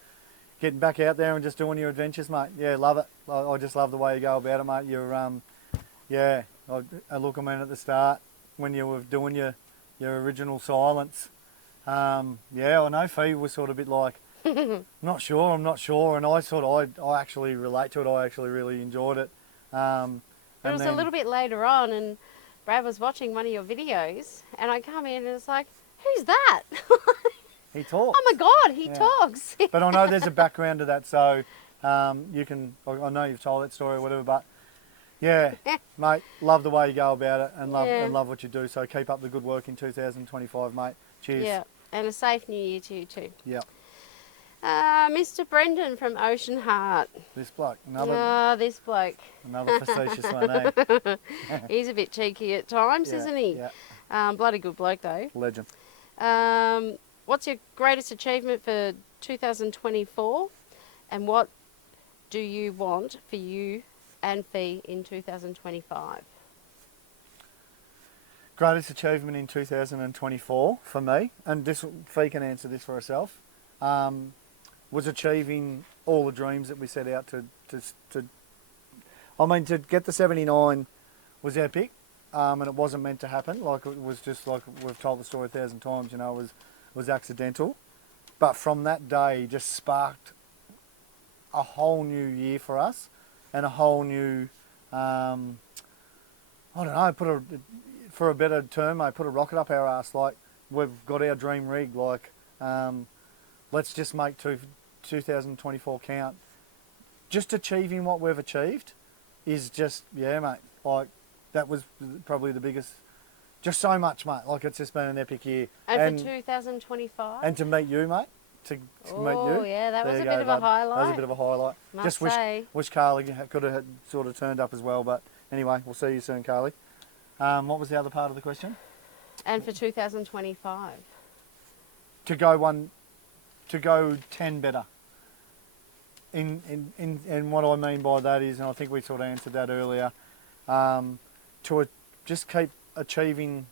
Getting back out there and just doing your adventures, mate. Yeah, love it. I just love the way you go about it, mate. You're yeah. I look, I mean, at the start when you were doing your original silence. Yeah, I know Fee was sort of a bit like, I'm not sure, and I actually relate to it. I actually really enjoyed it. It was a little bit later on, and Brad was watching one of your videos, and I come in and it's like, who's that? He talks. Oh my God, he Yeah. talks. But I know there's a background to that, so you can. I know you've told that story or whatever, but yeah, mate, love the way you go about it, and love what you do. So keep up the good work in 2025, mate. Cheers. Yeah, and a safe New Year to you too. Yeah. Mr. Brendan from Ocean Heart. This bloke, another This bloke. facetious one, eh? He's a bit cheeky at times, Yeah, isn't he? Yeah. Bloody good bloke though. Legend. What's your greatest achievement for 2024, and what do you want for you and Fee in 2025? Greatest achievement in 2024 for me, and this Fee can answer this for herself, was achieving all the dreams that we set out to. I mean, to get the 79 was epic, and it wasn't meant to happen. Like, it was just like we've told the story 1,000 times. You know, it was accidental, but from that day, just sparked a whole new year for us, and a whole new. I don't know. For a better term, I put a rocket up our ass. Like, we've got our dream rig. Like, let's just make 2024 count. Just achieving what we've achieved is just, yeah, mate. Like, that was probably the biggest. Just so much, mate. Like, it's just been an epic year. And for 2025? And to meet you, mate. To meet you. Oh, yeah, that was There a you bit go, of a bud. highlight. That was a bit of a highlight. Must Just say. wish Carly could have sort of turned up as well. But anyway, we'll see you soon, Carly. What was the other part of the question? And for 2025? To go 10 better. And what I mean by that is, and I think we sort of answered that earlier, just keep achieving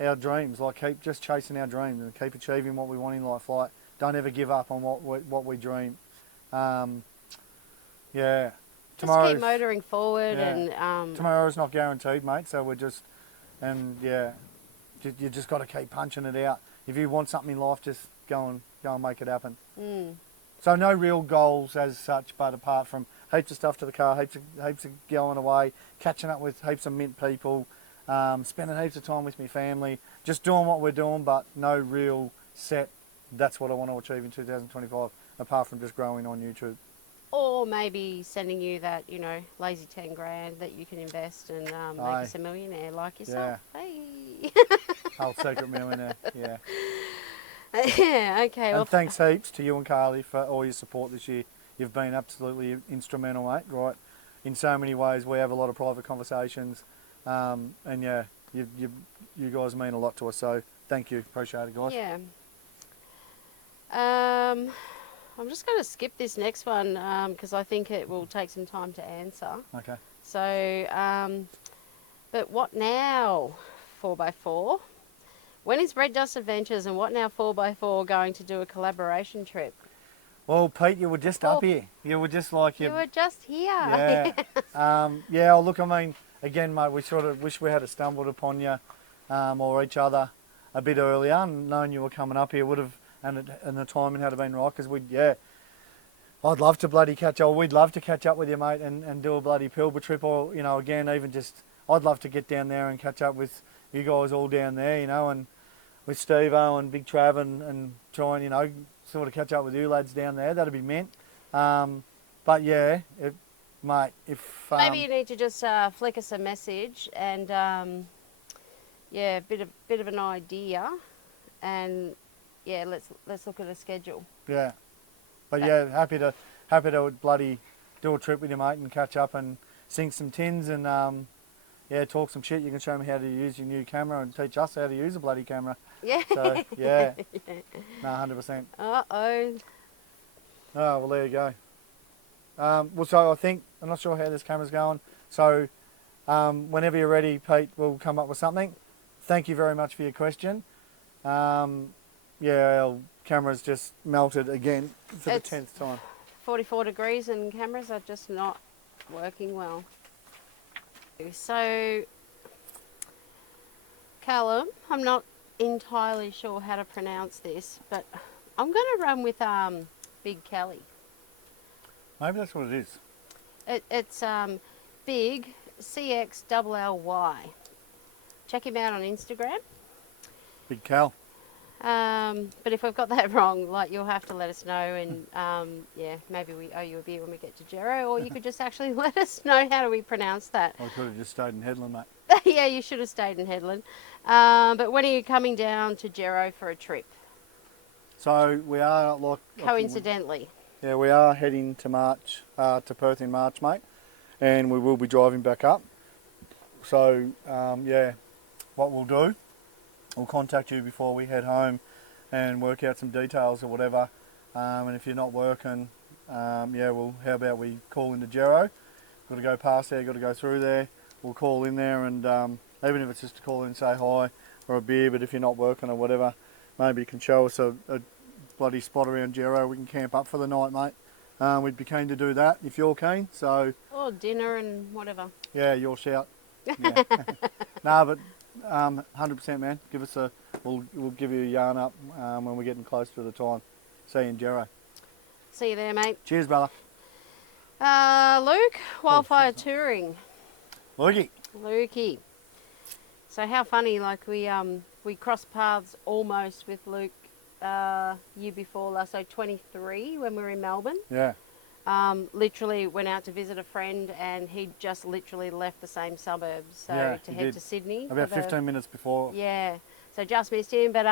our dreams. Like keep just chasing our dreams and keep achieving what we want in life. Like don't ever give up on what we dream. Yeah. Just keep motoring forward, and tomorrow's not guaranteed, mate. So we're just, and yeah, you just got to keep punching it out. If you want something in life, just go and make it happen. So no real goals as such, but apart from heaps of stuff to the car, heaps of going away, catching up with heaps of mint people, spending heaps of time with my family, just doing what we're doing, but no real set. That's what I want to achieve in 2025, apart from just growing on YouTube. Or maybe sending you that, lazy 10 grand that you can invest and make us a millionaire like yourself. Yeah. Hey. Old secret millionaire, yeah. Yeah, okay. And thanks heaps to you and Carly for all your support this year. You've been absolutely instrumental, mate, right? In so many ways, we have a lot of private conversations. And yeah, you guys mean a lot to us, so thank you. Appreciate it, guys. Yeah. I'm just going to skip this next one because I think it will take some time to answer. Okay. So, but what now, 4x4? When is Red Dust Adventures and What Now 4x4 going to do a collaboration trip? Well, Pete, you were just up here. You were just like... You were just here. Yeah. Yeah, look, I mean, again, mate, we sort of wish we had stumbled upon you or each other a bit earlier and known you were coming up here would have... And the timing had been right, because I'd love to bloody catch up. We'd love to catch up with you, mate, and do a bloody Pilbara trip, or again, even just I'd love to get down there and catch up with you guys all down there, and with Steve-O and Big Trav and try and sort of catch up with you lads down there. That'd be mint. But yeah, mate, if maybe you need to just flick us a message and yeah, bit of an idea, and. Yeah, let's look at a schedule. Yeah, but yeah, happy to bloody do a trip with you, mate, and catch up and sink some tins and yeah, talk some shit. You can show me how to use your new camera and teach us how to use a bloody camera. Yeah. So yeah, no, 100%. Oh. Oh well, there you go. Well, so I think I'm not sure how this camera's going. So whenever you're ready, Pete, we'll come up with something. Thank you very much for your question. Yeah, our camera's just melted again for the 10th time. 44 degrees and cameras are just not working well. So, Callum, I'm not entirely sure how to pronounce this, but I'm going to run with Big Kelly. Maybe that's what it is. It's Big CXLLY. Check him out on Instagram. Big Cal. But if we've got that wrong, you'll have to let us know, and yeah, maybe we owe you a beer when we get to Gero, or you could just actually let us know how do we pronounce that. I could have just stayed in Headland, mate. Yeah, you should have stayed in Headland. But when are you coming down to Gero for a trip? So we are coincidentally. Yeah, we are heading to Perth in March, mate, and we will be driving back up. So yeah, what we'll do, we'll contact you before we head home and work out some details or whatever. And if you're not working, yeah, well, how about we call into Gero? Got to go past there, got to go through there. We'll call in there, and even if it's just to call in and say hi or a beer, but if you're not working or whatever, maybe you can show us a bloody spot around Gero. We can camp up for the night, mate. We'd be keen to do that if you're keen. So. Or dinner and whatever. Yeah, your shout. Yeah. No, but 100%, man. Give us we'll give you a yarn up when we're getting close to the time. See you in Gero. See you there, mate. Cheers, brother. Luke, Wildfire Touring. Lukey. So how funny, we crossed paths almost with Luke year before last, so 23 when we were in Melbourne. Yeah. Literally went out to visit a friend, and he just literally left the same suburbs, so yeah, to head to Sydney. About 15 minutes before. Yeah, so just missed him, but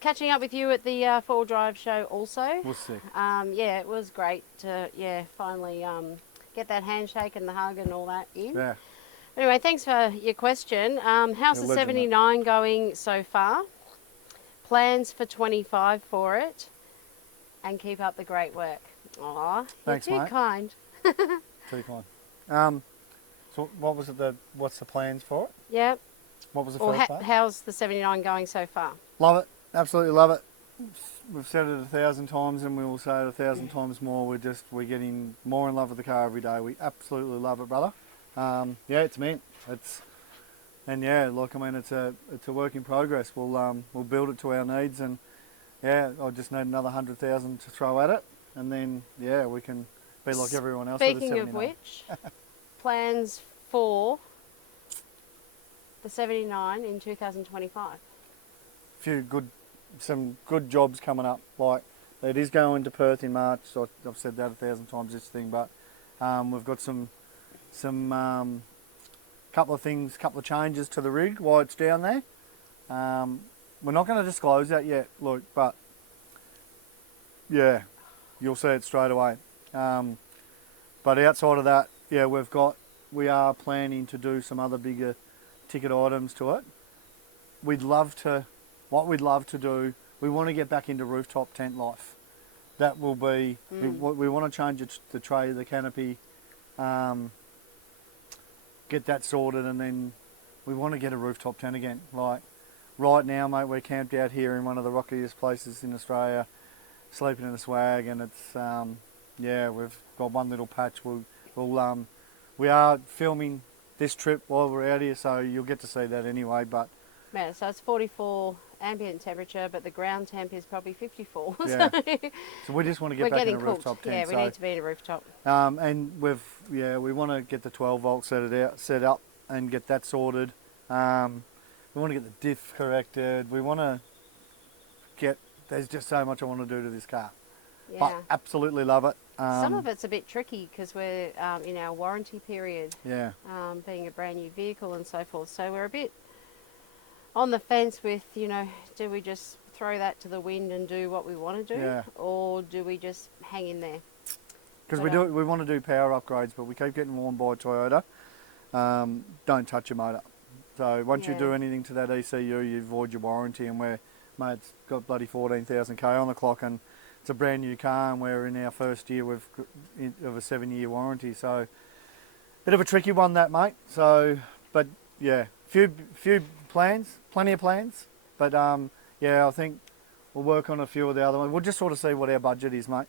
catching up with you at the four-wheel drive show also. Was sick. Yeah, it was great to finally get that handshake and the hug and all that in. Yeah. Anyway, thanks for your question. How's the 79 going so far? Plans for 25 for it, and keep up the great work. Aw, thanks, you're too mate. kind. Too kind. So what was it? What's the plans for it? Yep. What was the Or first part? how's the 79 going so far? Love it. Absolutely love it. We've said it 1,000 times and we will say it 1,000 times more. We're getting more in love with the car every day. We absolutely love it, brother. Yeah, it's mint. And yeah, look, I mean, it's a work in progress. We'll build it to our needs, and yeah, I just need another 100,000 to throw at it, and then yeah, we can be like everyone else. Speaking of which, plans for the 79 in 2025. Some good jobs coming up. Like it is going to Perth in March. So I've said that 1,000 times this thing, but we've got some couple of changes to the rig while it's down there. We're not going to disclose that yet, Luke, but yeah, you'll see it straight away. But outside of that, yeah, we are planning to do some other bigger ticket items to it. What we'd love to do, we want to get back into rooftop tent life. That will be, we want to change the tray, the canopy, get that sorted, and then we want to get a rooftop tent again. Like right now, mate, we're camped out here in one of the rockiest places in Australia, sleeping in a swag, and it's, yeah, we've got one little patch. We are filming this trip while we're out here, so you'll get to see that anyway, but Yeah, so it's 44 ambient temperature, but the ground temp is probably 54. yeah. So we just want to get back in a rooftop tent. Yeah, we need to be in a rooftop. And we want to get the 12 volt set up and get that sorted. We want to get the diff corrected. We want to there's just so much I want to do to this car. Yeah. But absolutely love it. Some of it's a bit tricky because we're in our warranty period, Yeah. being a brand new vehicle and so forth. So we're a bit on the fence with, do we just throw that to the wind and do what we want to do, Yeah. or do we just hang in there? Because we want to do power upgrades, but we keep getting warned by Toyota. Don't touch your motor. So once you do anything to that ECU, you void your warranty, and mate, it's got bloody 14,000 k on the clock, and it's a brand new car, and we're in our first year of a 7-year warranty. So bit of a tricky one, that, mate. So, but yeah, few plans, plenty of plans, but yeah, I think we'll work on a few of the other ones. We'll just sort of see what our budget is, mate.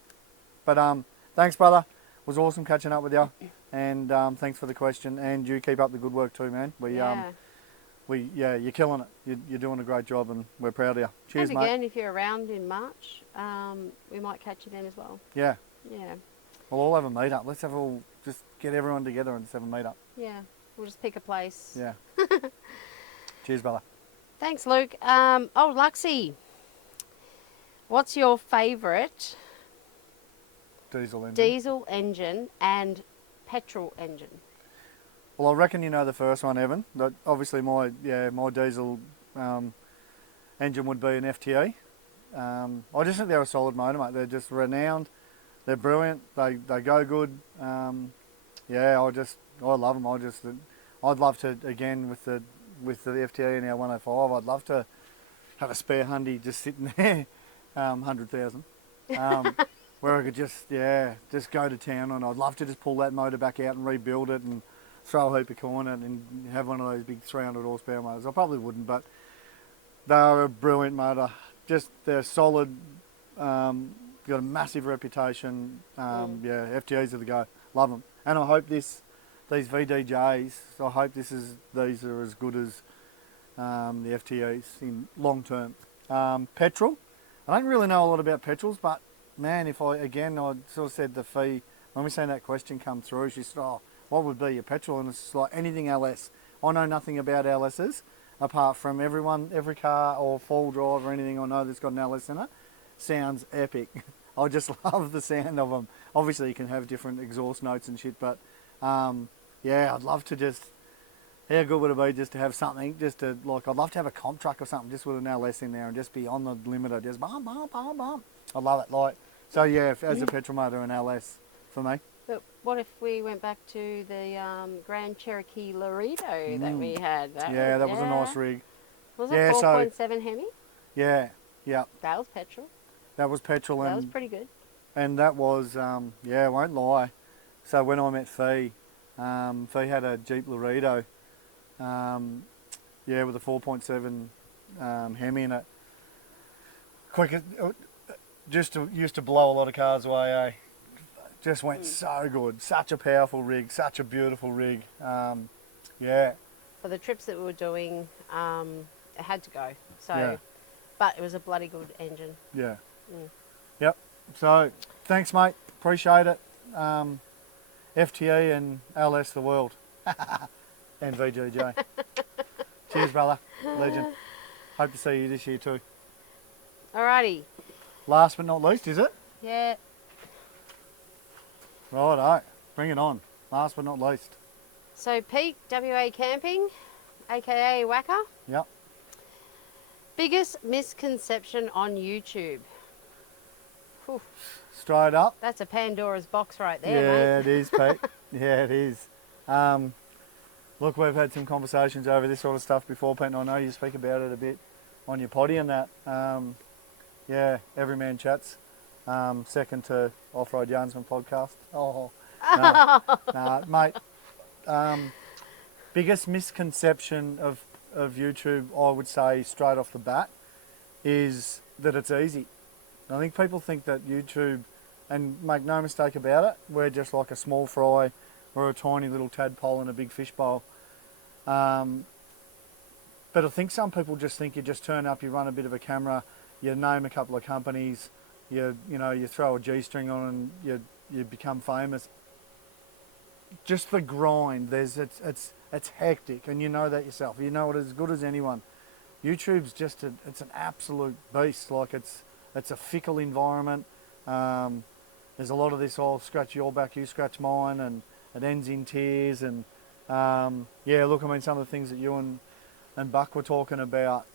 But thanks, brother. It was awesome catching up with you, and thanks for the question. And you keep up the good work too, man. You're killing it. You're doing a great job, and we're proud of you. Cheers, and mate. again, if you're around in March, we might catch you then as well. Yeah. Yeah. We'll all have a meet up. Let's just get everyone together and just have a meet up. Yeah. We'll just pick a place. Yeah. Cheers, brother. Thanks, Luke. Luxie, what's your favourite Diesel engine and petrol engine? Well, I reckon you know the first one, Evan. Obviously, my diesel engine would be an FTE. I just think they're a solid motor, mate. They're just renowned. They're brilliant. They go good. I love them. I'd love to, again, with the FTE in our 105, I'd love to have a spare Hyundai just sitting there, 100,000, where I could just go to town, and I'd love to just pull that motor back out and rebuild it and throw a heap of corn in and have one of those big 300 horsepower motors. I probably wouldn't, but they're a brilliant motor. They're solid, got a massive reputation. FTEs are the go. Love them. And I hope these VDJs, these are as good as the FTEs in long term. Petrol, I don't really know a lot about petrols, but man, I sort of said to Fee, when we seen that question come through, she said, what would be your petrol? And it's like anything LS. I know nothing about LSs, apart from every car or four-wheel drive or anything I know that's got an LS in it. Sounds epic. I just love the sound of them. Obviously you can have different exhaust notes and shit, but I'd love to just, how good would it be just to have something, I'd love to have a comp truck or something just with an LS in there and just be on the limiter, just bum, bum, bum, bum. I love it. As a petrol motor, an LS for me. But what if we went back to the Grand Cherokee Laredo that we had? That was a nice rig. Was it 4.7 Hemi? Yeah. That was petrol. That was petrol. That was pretty good. And that was, I won't lie. So when I met Fee, Fee had a Jeep Laredo, yeah, with a 4.7 Hemi in it. Quick, used to blow a lot of cars away, eh? Just went so good. Such a powerful rig, such a beautiful rig. Yeah, For the trips that we were doing, it had to go. So, yeah, but it was a bloody good engine. yeah. Mm. Yep. So, thanks, mate. Appreciate it. FTE and LS the world. And VGJ. Cheers, brother. Legend. Hope to see you this year too. Alrighty. Last but not least, is it? Yeah. Righto. Bring it on. Last but not least. So Pete, WA Camping, aka Wacker. Yep. Biggest misconception on YouTube. Whew, Straight up. that's a Pandora's box right there, Yeah, mate. it is, Pete. Yeah, it is. Look, we've had some conversations over this sort of stuff before, Pete, and I know you speak about it a bit on your potty and that. Yeah, every man chats. Second to Off-Road Yarnsman podcast. Oh, no, mate. Biggest misconception of YouTube, I would say, straight off the bat, is that it's easy. I think people think that YouTube, and make no mistake about it, we're just like a small fry or a tiny little tadpole in a big fishbowl. But I think some people just think you just turn up, you run a bit of a camera, you name a couple of companies, you throw a G-string on and you become famous. Just the grind, it's hectic, and you know that yourself. You know it as good as anyone. YouTube's just it's an absolute beast. Like it's a fickle environment. There's a lot of this, I'll scratch your back, you scratch mine, and it ends in tears. And yeah, look, I mean, some of the things that you and Buck were talking about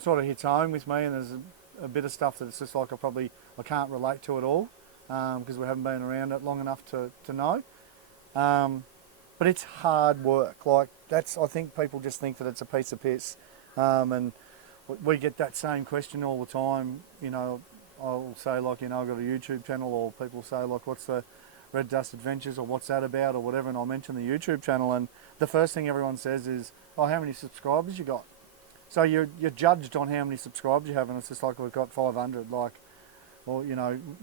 sort of hits home with me, and there's a bit of stuff that it's just like I can't relate to at all because we haven't been around it long enough to know. But it's hard work. Like I think people just think that it's a piece of piss, and we get that same question all the time. You know, I'll say like, I've got a YouTube channel, or people say like, what's the Red Dust Adventures, or what's that about, or whatever, and I'll mention the YouTube channel, and the first thing everyone says is, oh, how many subscribers you got? So you're judged on how many subscribers you have, and it's just like, we've got 500, like, or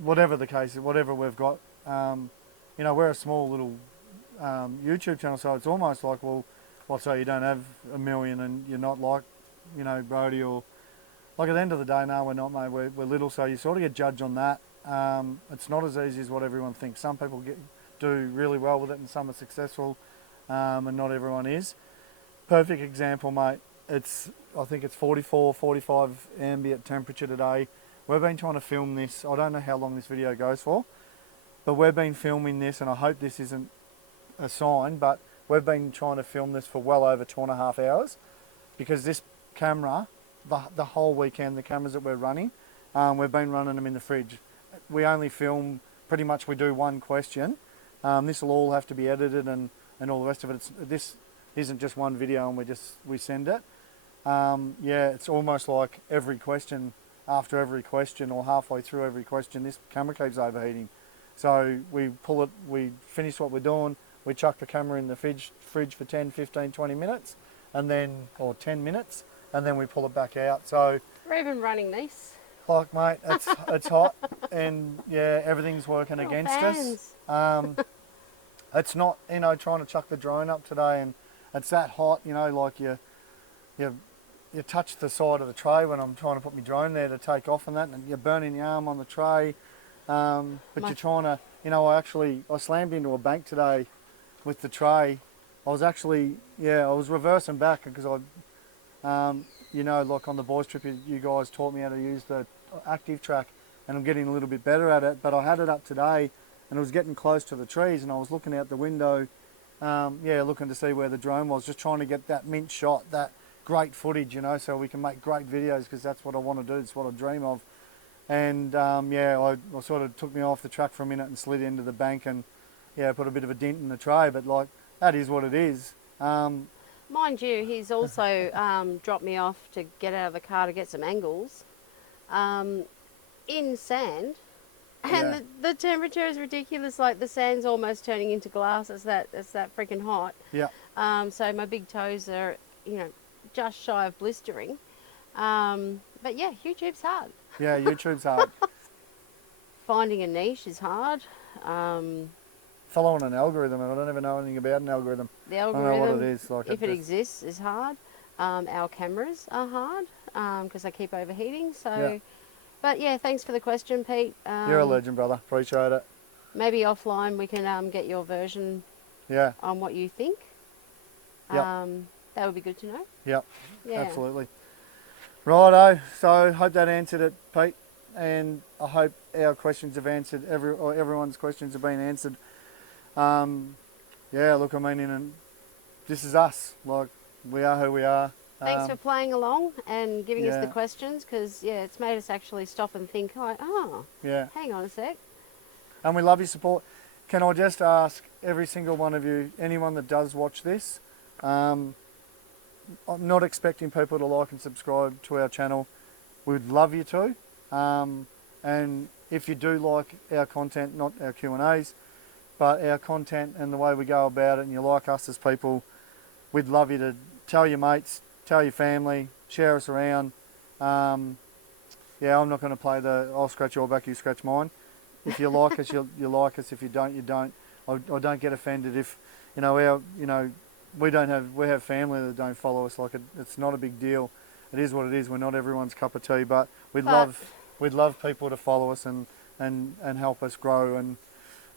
whatever the case is, whatever we've got. We're a small little YouTube channel, so it's almost like, well, so you don't have 1 million and you're not like, Brody, or like, at the end of the day, no, we're not, mate. We're little, so you sort of get judged on that. It's not as easy as what everyone thinks. Some people do really well with it, and some are successful, and not everyone is. Perfect example, mate. I think it's 44, 45 ambient temperature today. We've been trying to film this. I don't know how long this video goes for, but we've been filming this, and I hope this isn't a sign, but we've been trying to film this for well over 2.5 hours, because this camera, the whole weekend, the cameras that we're running, we've been running them in the fridge. We only film, pretty much we do one question. This will all have to be edited and all the rest of it. This isn't just one video and we send it. Yeah, it's almost like every question, after every question or halfway through every question, this camera keeps overheating. So we pull it, we finish what we're doing, we chuck the camera in the fridge for 10, 15, 20 minutes, or 10 minutes, and then we pull it back out. So We're even running this. like, mate, it's hot, and yeah, everything's working Little against fans. us. It's not, trying to chuck the drone up today, and it's that hot, like you touch the side of the tray when I'm trying to put my drone there to take off and that, and you're burning your arm on the tray. But you're trying to, I slammed into a bank today with the tray. I was actually, I was reversing back because like on the boys trip, you guys taught me how to use the active track, and I'm getting a little bit better at it. But I had it up today, and it was getting close to the trees, and I was looking out the window, looking to see where the drone was, just trying to get that mint shot, that great footage, so we can make great videos, because that's what I want to do, it's what I dream of. And I sort of took me off the track for a minute and slid into the bank, and put a bit of a dent in the tray, but like, that is what it is. Mind you, he's also dropped me off to get out of the car to get some angles in sand, and the temperature is ridiculous. Like, the sand's almost turning into glass. It's that freaking hot. Yeah. So my big toes are, just shy of blistering. But yeah, YouTube's hard. Yeah, YouTube's hard. Finding a niche is hard. Following an algorithm, and I don't even know anything about an algorithm. The I don't know what algorithm, it is. Like if it exists, is hard. Our cameras are hard because they keep overheating. So, Yeah. but yeah, thanks for the question, Pete. You're a legend, brother. Appreciate it. Maybe offline we can get your version Yeah. on what you think. Yep. That would be good to know. Yep. Yeah. Absolutely. Righto. So hope that answered it, Pete, and I hope our questions have answered everyone's questions have been answered. Yeah. Look, I mean, this is us. Like, we are who we are. Thanks for playing along and giving us the yeah. questions because, yeah, it's made us actually stop and think, like, oh, Yeah. hang on a sec. And we love your support. Can I just ask every single one of you, anyone that does watch this, I'm not expecting people to like and subscribe to our channel. We'd love you to. And if you do like our content, not our Q&As, but our content and the way we go about it, and you like us as people, we'd love you to tell your mates, tell your family, share us around. Yeah, I'm not going to play I'll scratch your back, you scratch mine. If you like us, you like us. If you don't, you don't. I don't get offended if, we have family that don't follow us. Like, it's not a big deal. It is what it is. We're not everyone's cup of tea, but we'd love people to follow us and help us grow and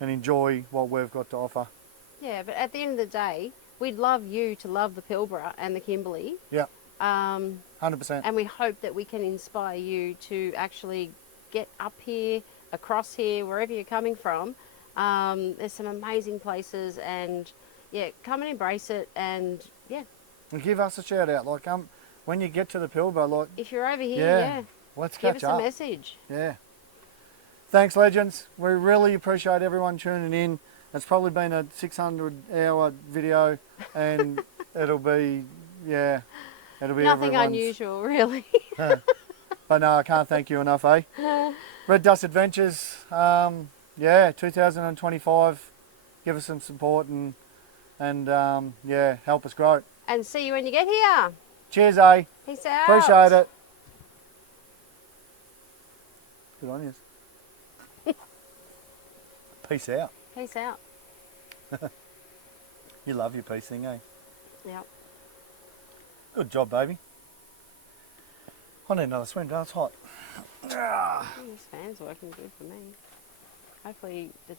enjoy what we've got to offer. Yeah, but at the end of the day, we'd love you to love the Pilbara and the Kimberley. Yeah. 100%. And we hope that we can inspire you to actually get up here, across here, wherever you're coming from. There's some amazing places, and yeah, come and embrace it. And yeah, give us a shout out. Like, when you get to the Pilbara, like, if you're over here, yeah, let's give catch us up. a message. Yeah. Thanks, legends. We really appreciate everyone tuning in. It's probably been a 600-hour video, and it'll be Nothing everyone's. unusual, really. But no, I can't thank you enough, eh? Red Dust Adventures, 2025. Give us some support and help us grow. And see you when you get here. Cheers, eh? Peace out. Appreciate it. Good on you. Peace out. Peace out. You love your peace thing, eh? Yep. Good job, baby. I need another swim, it's hot. This fan's working good for me. Hopefully the